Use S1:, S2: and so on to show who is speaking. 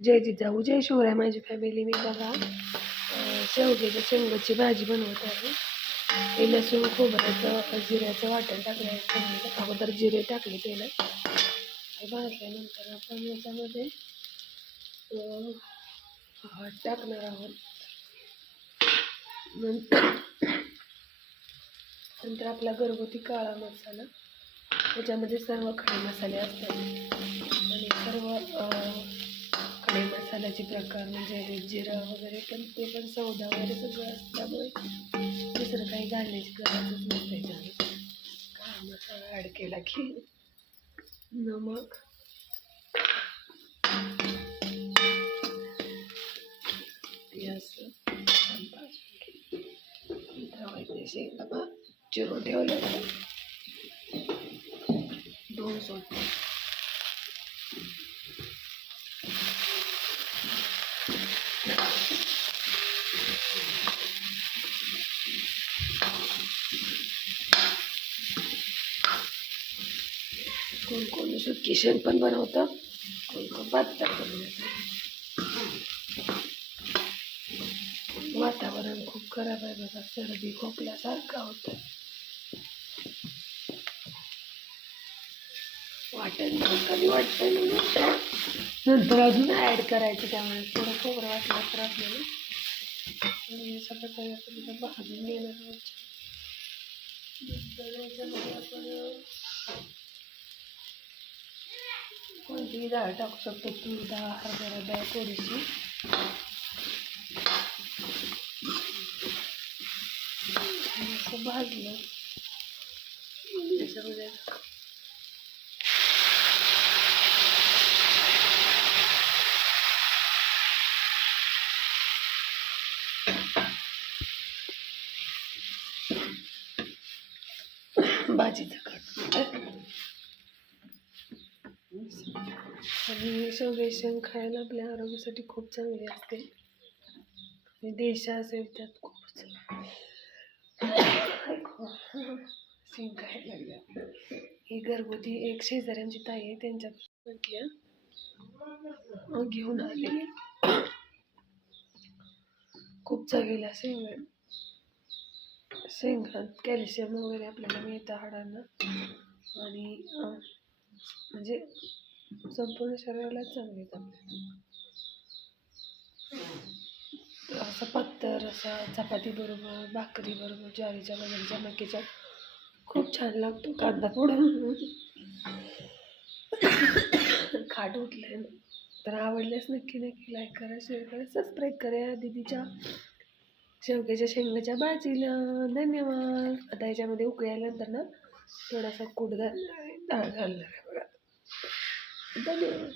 S1: जय जिजाऊ जय शिवराय माझी फॅमिली मी बघा शेवग्याच्या शेंगाची भाजी बनवत आहे. ते लसूण खोबऱ्याचं जिऱ्याचं वाटण टाकलं आहे अगोदर जिरे टाकले त्याला. भाजल्यानंतर आपण याच्यामध्ये हळद टाकणार आहोत. नंतर नंतर आपला घरगुती काळा मसाला. त्याच्यामध्ये सर्व खडे मसाले असतात. आणि सर्व मसाल्याचे प्रकार म्हणजे जिरा वगैरे पण ते पण सौदा वगैरे सगळं असल्यामुळे दुसरं काही घालण्याची गरजच नसते त्याच्यामध्ये मसाला ॲड केला की नमक हे असं शेंगा चिरून ठेवलं दोन सोडते कोण कोण सुकी पण बनवतं. कोण कोण पातळ बनवतं. वातावरण खूप खराब आहे बघा. सर्दी खोकल्यासारखा होतं. वाटेल कधी वाटतं म्हणून. नंतर अजून ॲड करायचं त्यामुळे थोडं खोबरं वाटलं तर आपल्याला. आणि अशा प्रकारे आपण भाजून घेणार आपण कोणतीही डाळ टाकू शकतो? तूर डाळ हरभरा डाळ थोडीशी. असं भाजलं. त्याच्यामध्ये भाजीचं कट आणि शेवगे शेंग खायला आपल्या आरोग्यासाठी खूप चांगली असते. आणि देश असेल त्यात खूपच शेंग खायला लागल्या. ही घरगुती एक शेजाऱ्यांची ताई आहे त्यांच्यात म्हटल्या घेऊन आले. खूप चवीला शेंग. शेंगात कॅल्शियम वगैरे आपल्याला मिळतं हाडांना. आणि म्हणजे संपूर्ण शरीराला चांगले असं पत्तर असा चपाती बरोबर भाकरी बरोबर ज्वारीच्या बाजरीच्या मक्याच्या खूप छान लागतो कांदा फोडून खाट उठलंय ना. तर आवडल्यास नक्की नक्की लाईक करा शेअर करा सबस्क्राईब करा या शेवग्याच्या शेंगाच्या भाजीला. धन्यवाद. आता याच्यामध्ये उकळी आल्यानंतर ना थोडासा कूट घालणार आहे. डाळ घालणार आहे बघा. धन्यवाद